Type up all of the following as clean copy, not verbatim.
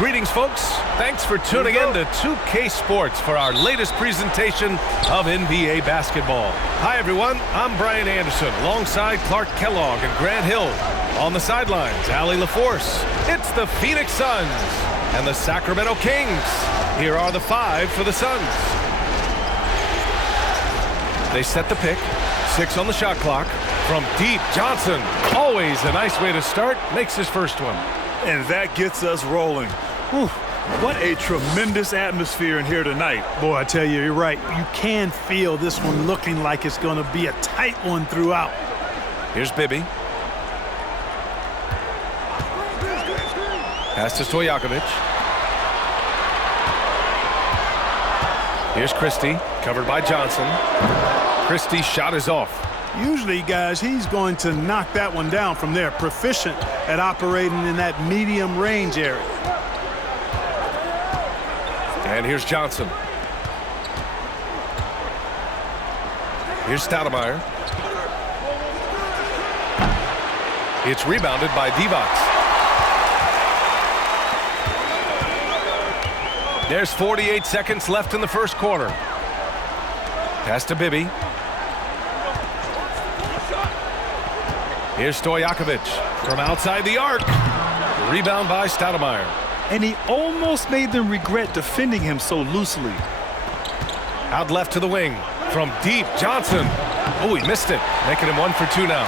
Greetings, folks. Thanks for tuning in to 2K Sports for our latest presentation of NBA basketball. Hi, everyone. I'm Brian Anderson, alongside Clark Kellogg and Grant Hill. On the sidelines, Allie LaForce. It's the Phoenix Suns and the Sacramento Kings. Here are the five for the Suns. They set the pick. 6 on the shot clock. From deep, Johnson. Always a nice way to start. Makes his first one. And that gets us rolling. Whew, what a tremendous atmosphere in here tonight. Boy, I tell you, you're right. You can feel this one looking like it's going to be a tight one throughout. Here's Bibby. Pass to Stojakovic. Here's Christie, covered by Johnson. Christie's shot is off. Usually, guys, he's going to knock that one down from there. Proficient at operating in that medium range area. And here's Johnson. Here's Stoudemire. It's rebounded by Divac. There's 48 seconds left in the first quarter. Pass to Bibby. Here's Stojakovic from outside the arc. Rebound by Stoudemire. And he almost made them regret defending him so loosely. Out left to the wing. From deep, Johnson. Oh, he missed it. Making him 1 for 2 now.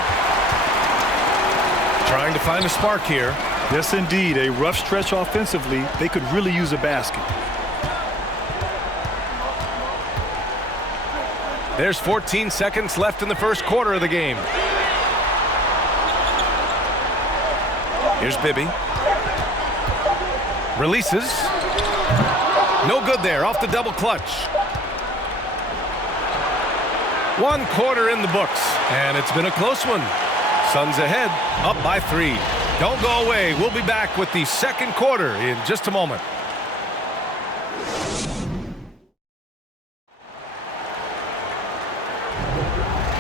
Trying to find a spark here. Yes, indeed. A rough stretch offensively. They could really use a basket. There's 14 seconds left in the first quarter of the game. Here's Bibby. Releases. No good there. Off the double clutch. 1 quarter in the books. And it's been a close one. Suns ahead. Up by 3. Don't go away. We'll be back with the second quarter in just a moment.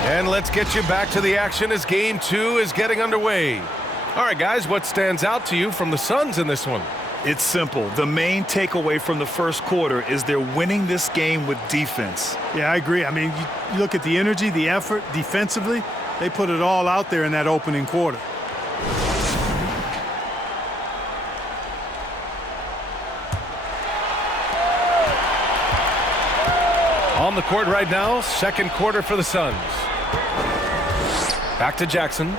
And let's get you back to the action as Game 2 is getting underway. All right, guys, what stands out to you from the Suns in this one? It's simple. The main takeaway from the first quarter is they're winning this game with defense. Yeah, I agree. I mean, you look at the energy, the effort defensively, they put it all out there in that opening quarter. On the court right now, second quarter for the Suns. Back to Jackson.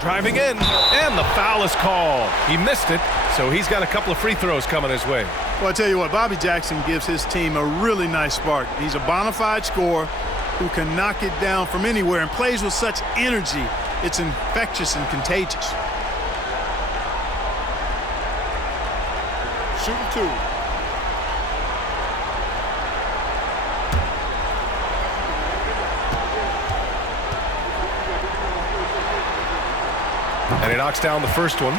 Driving in, and the foul is called. He missed it, so he's got a couple of free throws coming his way. Well, I tell you what, Bobby Jackson gives his team a really nice spark. He's a bona fide scorer who can knock it down from anywhere and plays with such energy. It's infectious and contagious. Shooting 2. And he knocks down the first one.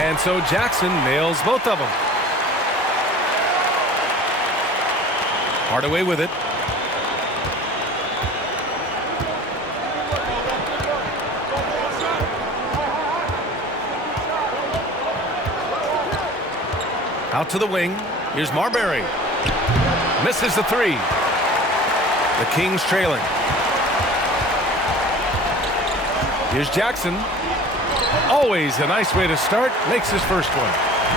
And so Jackson nails both of them. Hardaway with it. Out to the wing. Here's Marbury. Misses the 3. The Kings trailing. Here's Jackson. Always a nice way to start. Makes his first one.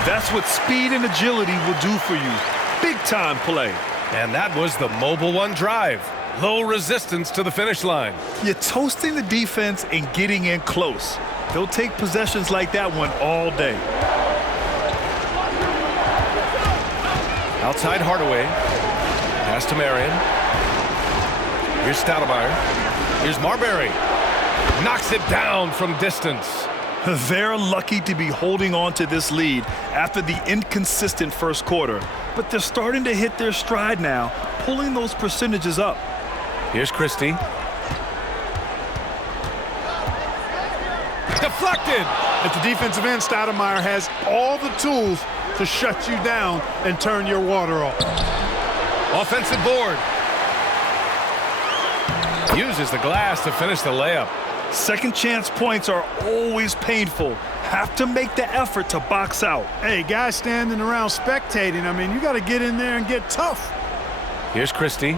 That's what speed and agility will do for you. Big time play. And that was the mobile 1 drive. Low resistance to the finish line. You're toasting the defense and getting in close. They'll take possessions like that one all day. Outside Hardaway. Pass to Marion. Here's Stoudemire. Here's Marbury. Knocks it down from distance. They're lucky to be holding on to this lead after the inconsistent first quarter. But they're starting to hit their stride now, pulling those percentages up. Here's Christie. deflected. At the defensive end, Stoudemire has all the tools to shut you down and turn your water off. Offensive board. Uses the glass to finish the layup. Second chance points are always painful. Have to make the effort to box out. Hey, guys standing around spectating, I mean, you got to get in there and get tough. Here's Christie.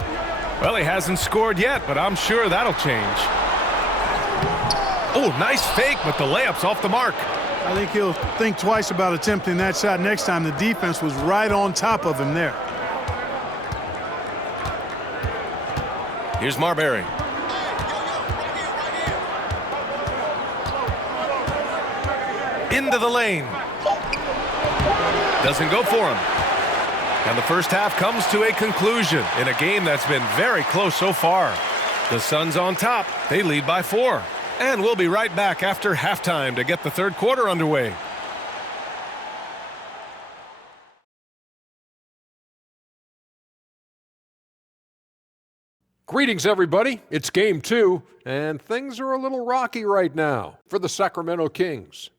Well, he hasn't scored yet, but I'm sure that'll change. Oh, nice fake, but the layup's off the mark. I think he'll think twice about attempting that shot next time. The defense was right on top of him there. Here's Marbury. Into the lane. Doesn't go for him. And the first half comes to a conclusion in a game that's been very close so far. The Suns on top. They lead by 4. And we'll be right back after halftime to get the third quarter underway. Greetings, everybody. It's Game 2, and things are a little rocky right now for the Sacramento Kings.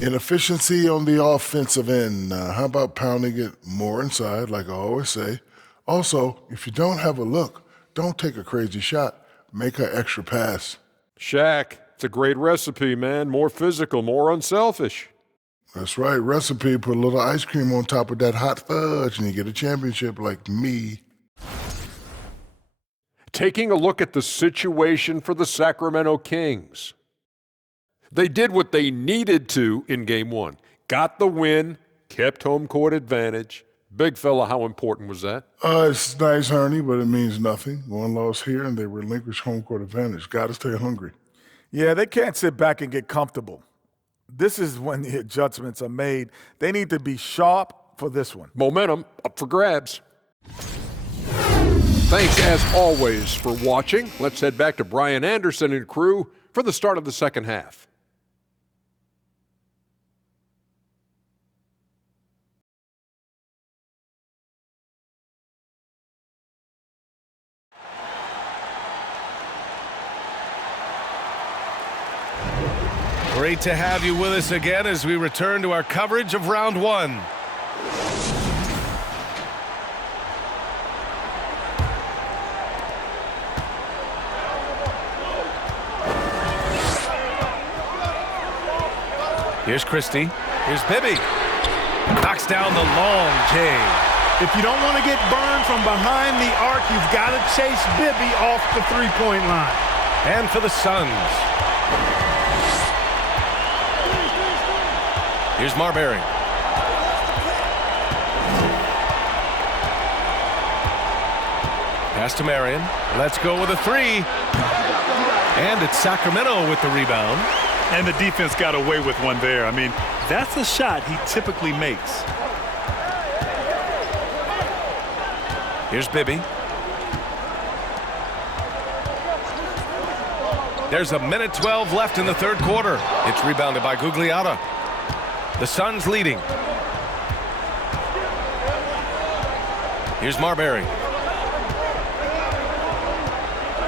Inefficiency on the offensive end. How about pounding it more inside, like I always say? Also, if you don't have a look, don't take a crazy shot. Make an extra pass. Shaq, it's a great recipe, man. More physical, more unselfish. That's right. Recipe, put a little ice cream on top of that hot fudge, and you get a championship like me. Taking a look at the situation for the Sacramento Kings. They did what they needed to in Game 1. Got the win, kept home court advantage. Big fella, how important was that? It's nice, Ernie, but it means nothing. One loss here, and they relinquish home court advantage. Got to stay hungry. Yeah, they can't sit back and get comfortable. This is when the adjustments are made. They need to be sharp for this one. Momentum up for grabs. Thanks, as always, for watching. Let's head back to Brian Anderson and crew for the start of the second half. Great to have you with us again as we return to our coverage of round 1. Here's Christie. Here's Bibby. Knocks down the long J. If you don't want to get burned from behind the arc, you've got to chase Bibby off the three-point line. And for the Suns. Here's Marbury. Pass to Marion. Let's go with a 3. And it's Sacramento with the rebound. And the defense got away with one there. I mean, that's a shot he typically makes. Here's Bibby. There's a minute 12 left in the third quarter. It's rebounded by Gugliotta. The Suns leading. Here's Marbury.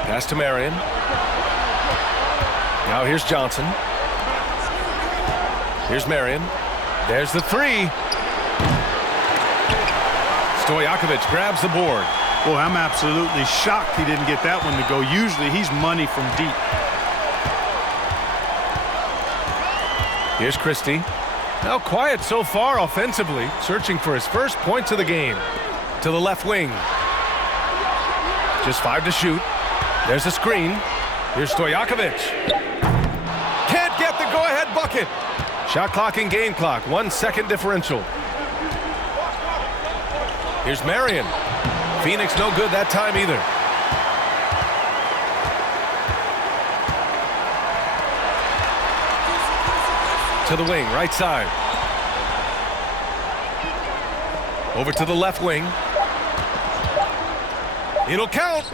Pass to Marion. Now here's Johnson. Here's Marion. There's the 3. Stojakovic grabs the board. Boy, I'm absolutely shocked he didn't get that one to go. Usually he's money from deep. Here's Christie. Now quiet so far offensively, searching for his first points of the game. To the left wing. Just 5 to shoot. There's a screen. Here's Stojakovic. Can't get the go-ahead bucket. Shot clock and game clock, 1 second differential. Here's Marion. Phoenix no good that time either. To the wing, right side. Over to the left wing. It'll count.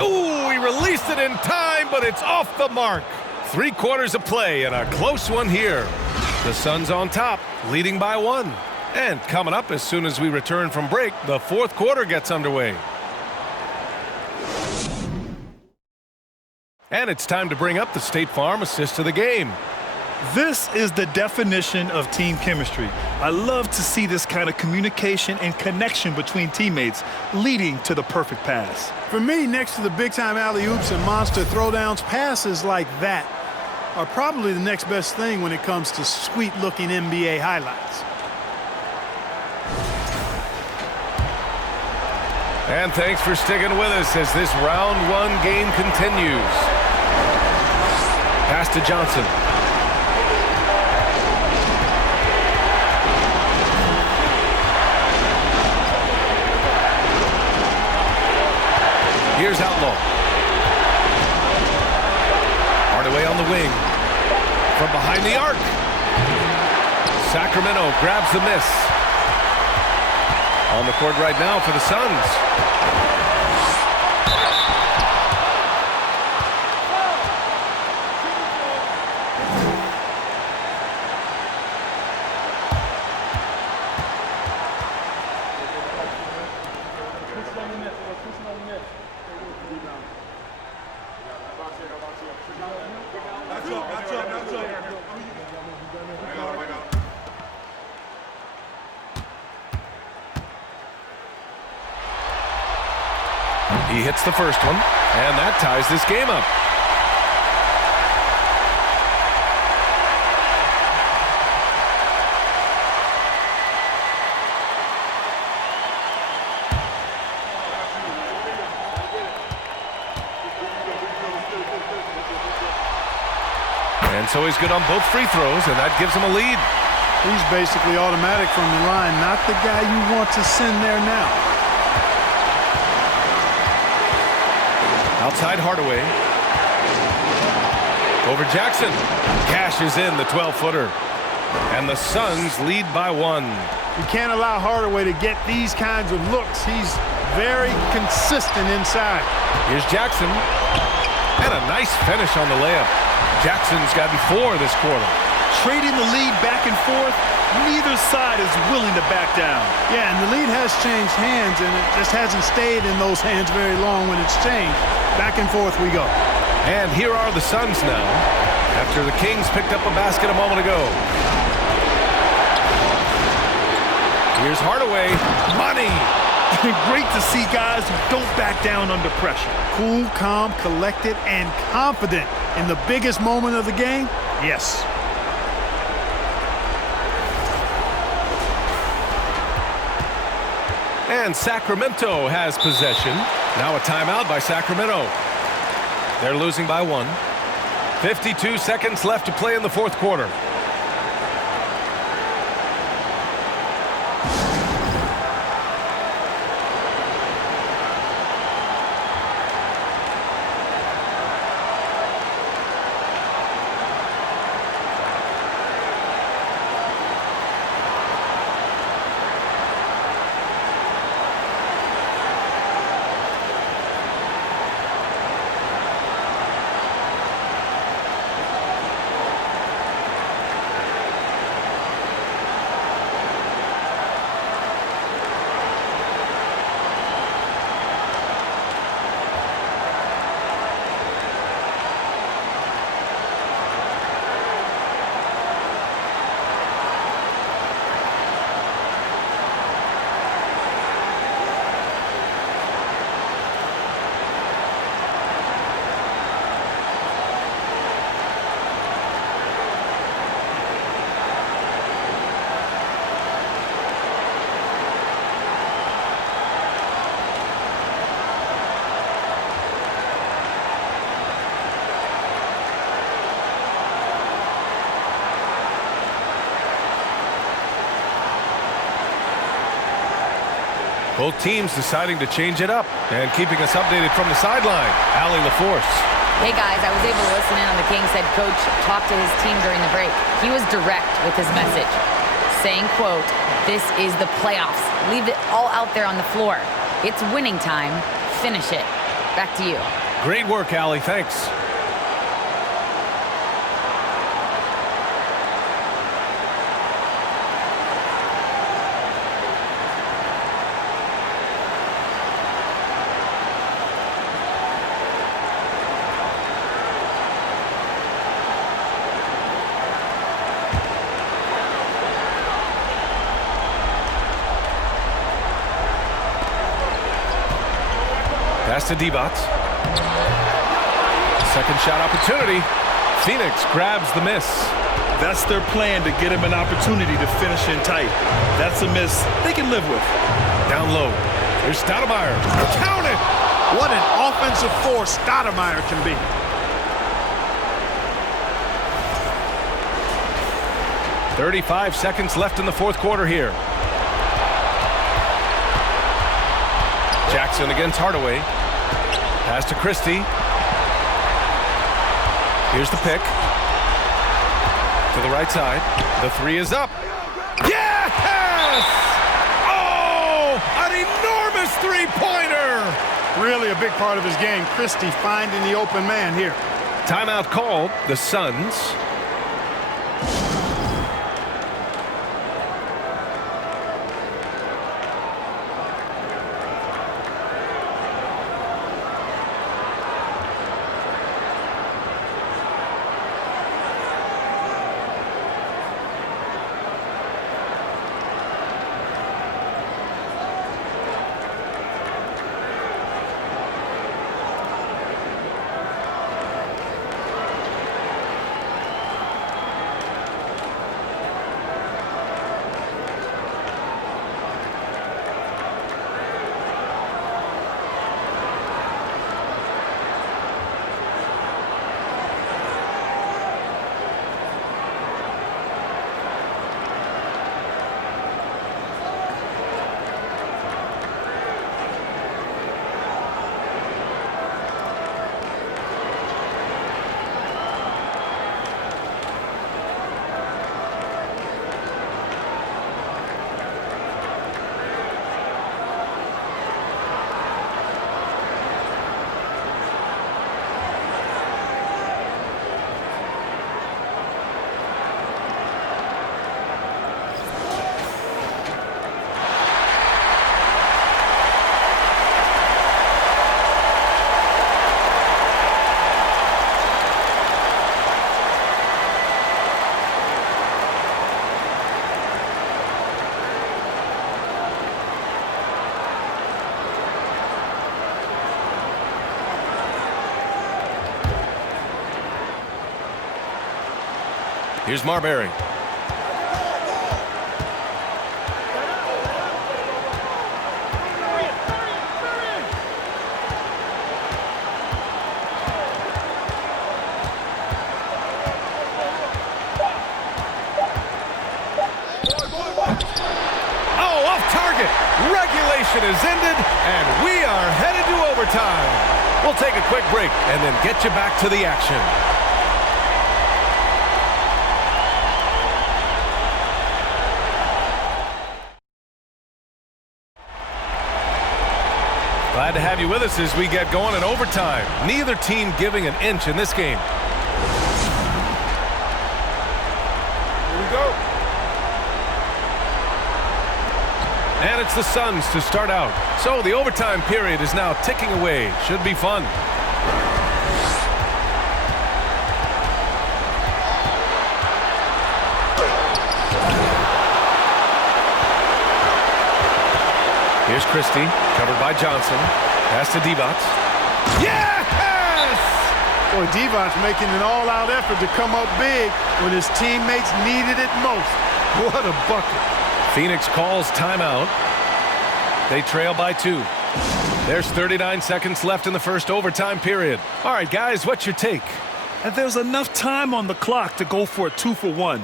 Ooh, he released it in time, but it's off the mark. 3 quarters of play and a close one here. The Suns on top, leading by 1. And coming up as soon as we return from break, the fourth quarter gets underway. And it's time to bring up the State Farm assist of the game. This is the definition of team chemistry. I love to see this kind of communication and connection between teammates leading to the perfect pass. For me, next to the big-time alley-oops and monster throwdowns, passes like that are probably the next best thing when it comes to sweet-looking NBA highlights. And thanks for sticking with us as this round one game continues. Pass to Johnson. Here's Outlaw. Hardaway on the wing. From behind the arc. Sacramento grabs the miss. On the court right now for the Suns. He hits the first one, and that ties this game up. And so he's good on both free throws, and that gives him a lead. He's basically automatic from the line, not the guy you want to send there now. Outside Hardaway. Over Jackson. Cashes in the 12-footer. And the Suns lead by 1. You can't allow Hardaway to get these kinds of looks. He's very consistent inside. Here's Jackson. And a nice finish on the layup. Jackson's got 4 this quarter. Trading the lead back and forth, neither side is willing to back down. Yeah, and the lead has changed hands, and it just hasn't stayed in those hands very long when it's changed. Back and forth we go. And here are the Suns now, after the Kings picked up a basket a moment ago. Here's Hardaway. Money! Great to see guys who don't back down under pressure. Cool, calm, collected, and confident in the biggest moment of the game? Yes. And Sacramento has possession. Now a timeout by Sacramento. They're losing by 1. 52 seconds left to play in the fourth quarter. Both teams deciding to change it up and keeping us updated from the sideline. Allie LaForce. Hey guys, I was able to listen in on the Kings head coach talk to his team during the break. He was direct with his message, saying, quote, "This is the playoffs. Leave it all out there on the floor. It's winning time. Finish it." Back to you. Great work, Allie. Thanks. Pass to Divac. Second shot opportunity. Phoenix grabs the miss. That's their plan, to get him an opportunity to finish in tight. That's a miss they can live with. Down low. Here's Stoudemire. Count it! What an offensive force Stoudemire can be. .35 seconds left in the fourth quarter here. Jackson against Hardaway. Pass to Christie. Here's the pick. To the right side. The three is up. Yes! Oh! An enormous three-pointer! Really a big part of his game. Christie finding the open man here. Timeout called. The Suns. Here's Marbury. Oh, off target. Regulation is ended, and we are headed to overtime. We'll take a quick break and then get you back to the action. Glad to have you with us as we get going in overtime. Neither team giving an inch in this game. Here we go. And it's the Suns to start out. So the overtime period is now ticking away. Should be fun. Here's Christie, covered by Johnson. Pass to Divac. Yes! Boy, Divac making an all-out effort to come up big when his teammates needed it most. What a bucket. Phoenix calls timeout. They trail by 2. There's 39 seconds left in the first overtime period. All right, guys, what's your take? And there's enough time on the clock to go for a 2-for-1.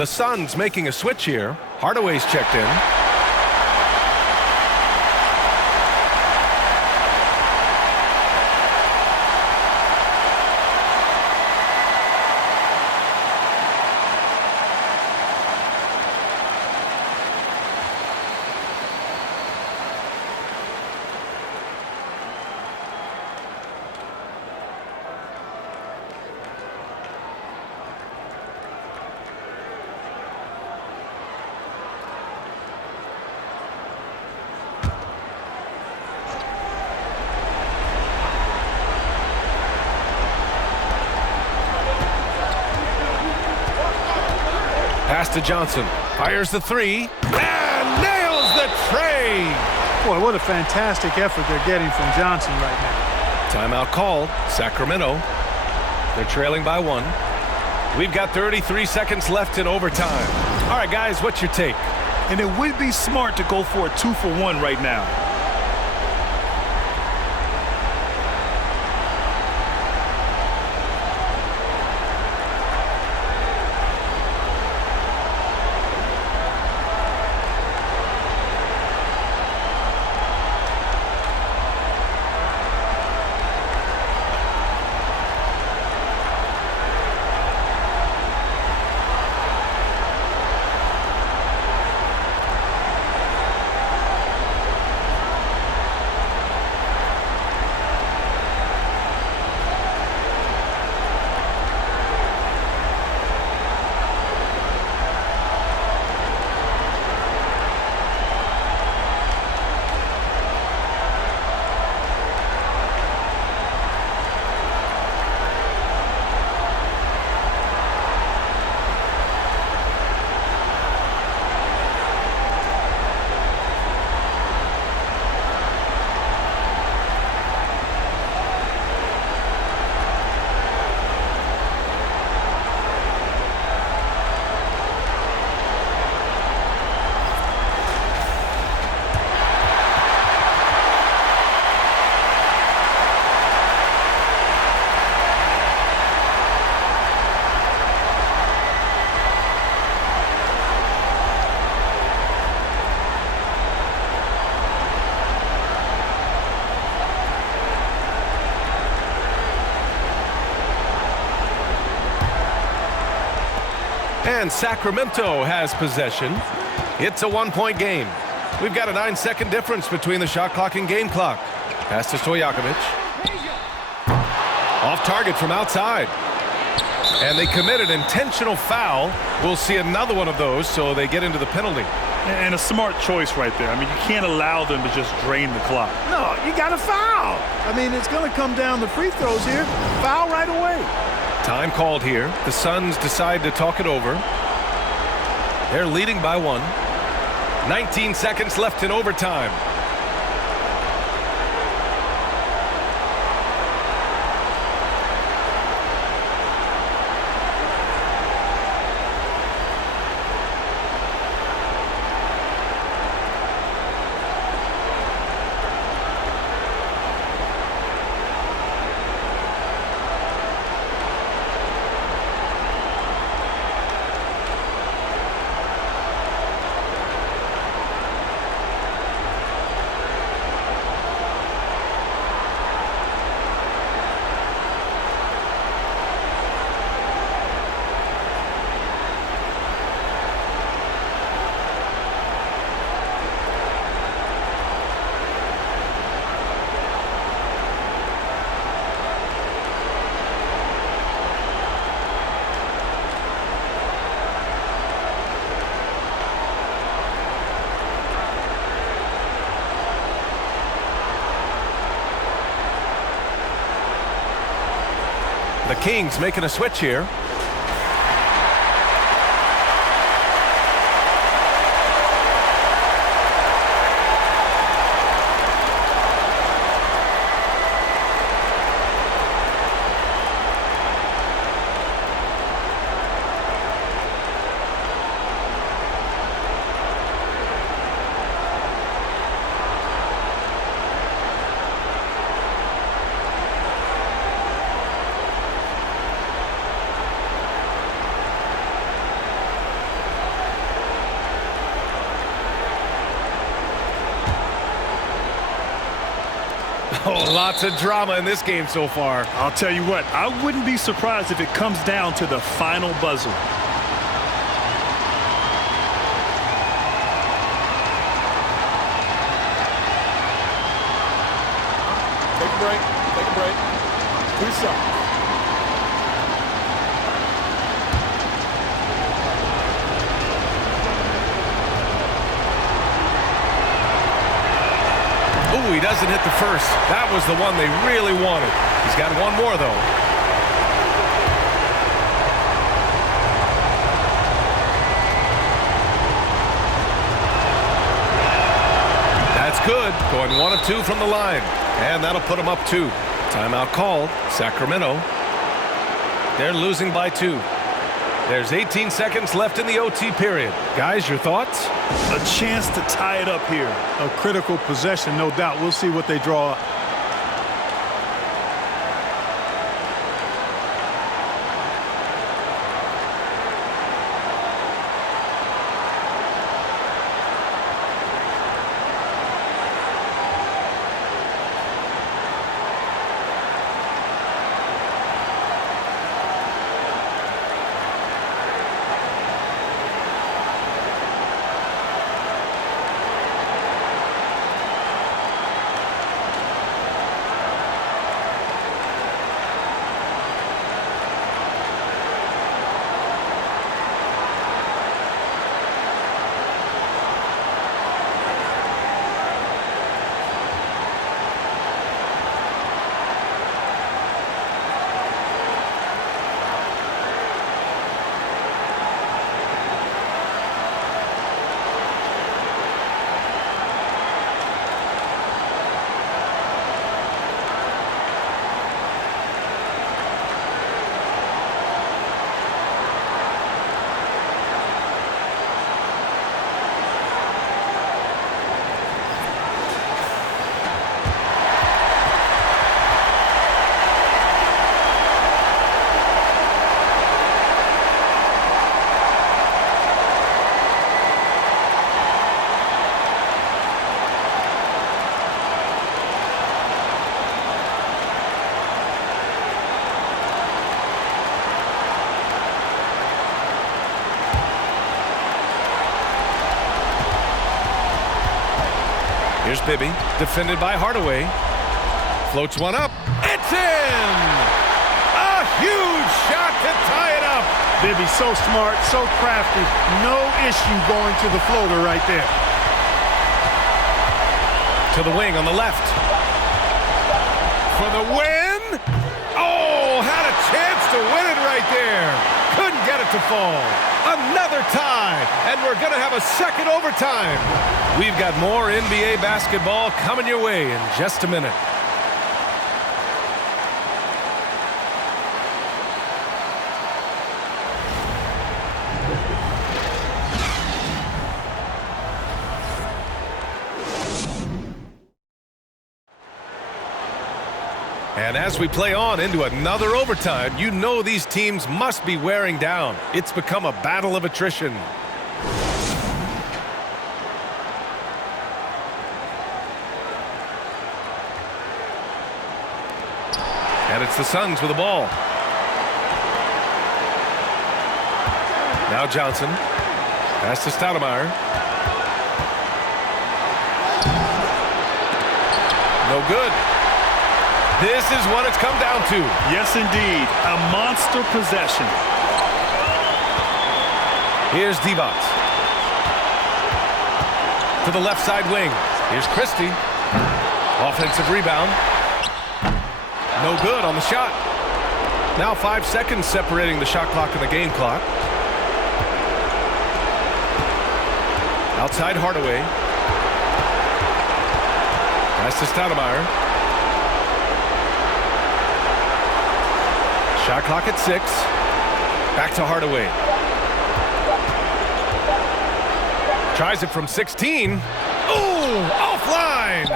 The Suns making a switch here. Hardaway's checked in. Pass to Johnson. Fires the three. And nails the tray. Boy, what a fantastic effort they're getting from Johnson right now. Timeout called. Sacramento. They're trailing by 1. We've got 33 seconds left in overtime. All right, guys, what's your take? And it would be smart to go for a 2-for-1 right now. And Sacramento has possession. It's a 1-point game. We've got a 9-second difference between the shot clock and game clock. Pass to Stojakovic. Off target from outside. And they commit an intentional foul. We'll see another one of those, so they get into the penalty. And a smart choice right there. I mean, you can't allow them to just drain the clock. No, you got to foul. I mean, it's going to come down to free throws here. Foul right away. Time called here. The Suns decide to talk it over. They're leading by 1. 19 seconds left in overtime. The Kings making a switch here. Oh, lots of drama in this game so far. I'll tell you what, I wouldn't be surprised if it comes down to the final buzzer. Take a break. Take a break. 3 seconds. Ooh, he doesn't hit the first. That was the one they really wanted. He's got one more, though. That's good. Going 1 of 2 from the line. And that'll put him up 2. Timeout called. Sacramento. They're losing by 2. There's 18 seconds left in the OT period. Guys, your thoughts? A chance to tie it up here. A critical possession, no doubt. We'll see what they draw up. Here's Bibby, defended by Hardaway. Floats one up. It's in! A huge shot to tie it up. Bibby so smart, so crafty. No issue going to the floater right there. To the wing on the left. For the win. Oh, had a chance to win it right there. Couldn't get it to fall. Another tie, and we're going to have a second overtime. We've got more NBA basketball coming your way in just a minute. And as we play on into another overtime, you know these teams must be wearing down. It's become a battle of attrition. And it's the Suns with the ball. Now Johnson. Pass to Stoudemire. No good. This is what it's come down to. Yes, indeed. A monster possession. Here's Divac. To the left side wing. Here's Christie. Offensive rebound. No good on the shot. Now 5 seconds separating the shot clock and the game clock. Outside Hardaway. Pass to Stoudemire. Shot clock at 6. Back to Hardaway. Tries it from 16. Ooh, offline.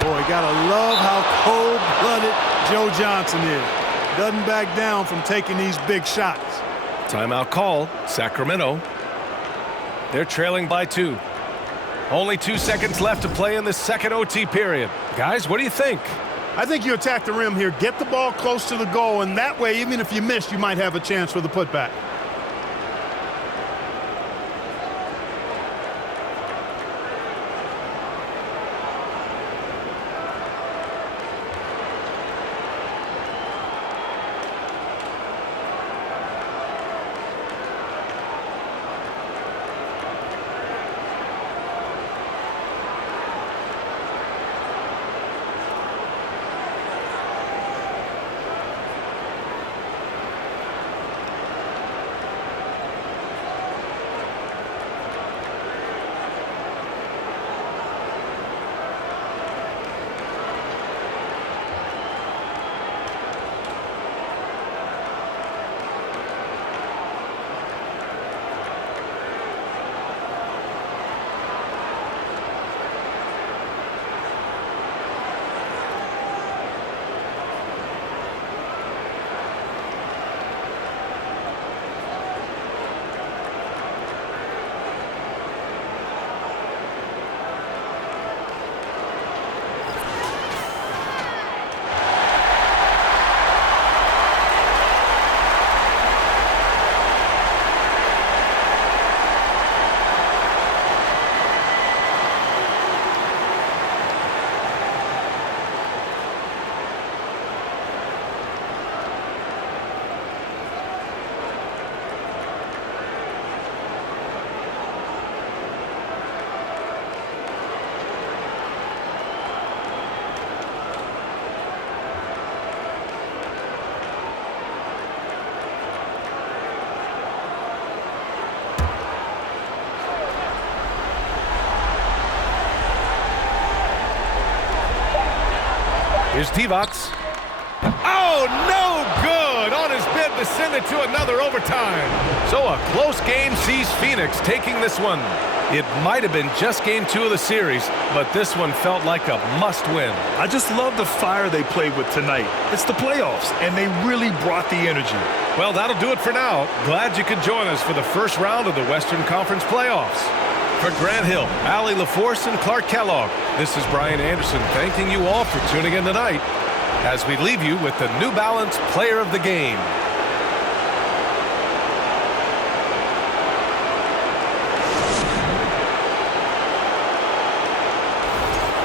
Boy, gotta love how cold-blooded Joe Johnson is. Doesn't back down from taking these big shots. Timeout called. Sacramento. They're trailing by 2. Only 2 seconds left to play in this second OT period. Guys, what do you think? I think you attack the rim here, get the ball close to the goal, and that way, even if you miss, you might have a chance for the putback. Here's Divac. Oh, no good on his bid to send it to another overtime. So a close game sees Phoenix taking this one. It might have been just game 2 of the series, but this one felt like a must-win. I just love the fire they played with tonight. It's the playoffs, and they really brought the energy. Well, that'll do it for now. Glad you could join us for the first round of the Western Conference playoffs. For Grant Hill, Allie LaForce, and Clark Kellogg, this is Brian Anderson thanking you all for tuning in tonight as we leave you with the New Balance Player of the Game.